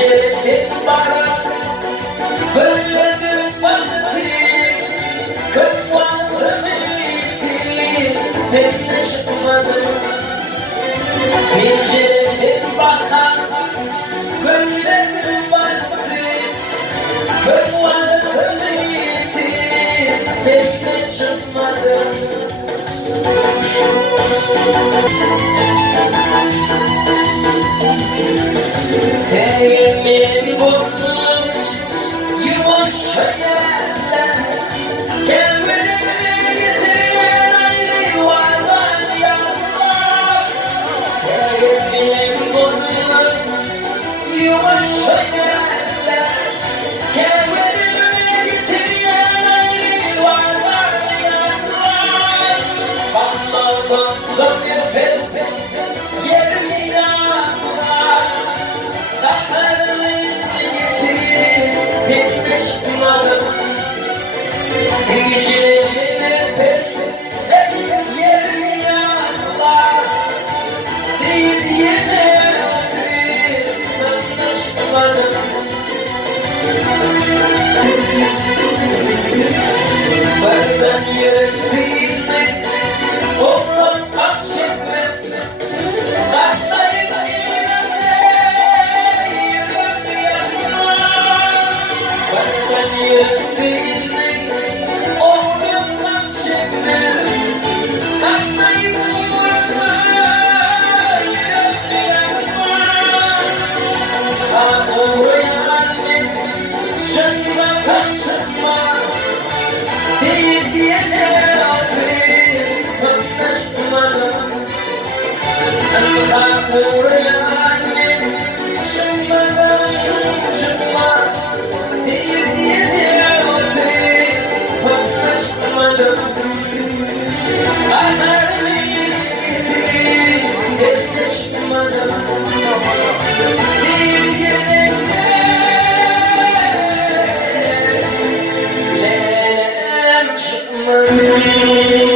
Geceleri bana böyledir vakti, kırmadım ümidi, pek çıkmadım. Geceleri bana böyledir vakti, kırmadım ümidi, pek çıkmadım. Emin burnum yumuşa yerler, gelmeden getiren ayrı varlar yanlar. Emin burnum yumuşa yerler, gelmeden getiren ayrı varlar yanlar. Balla balla efendim yerim yanlar. Geceleri pek yerim yanlar, değil yenerdi anlaşmadım. Benden yerildiğini oğlan tam çekmem, saklayıp yine yerim yanlar. Benden yerildiğini Lelem çıkmadı.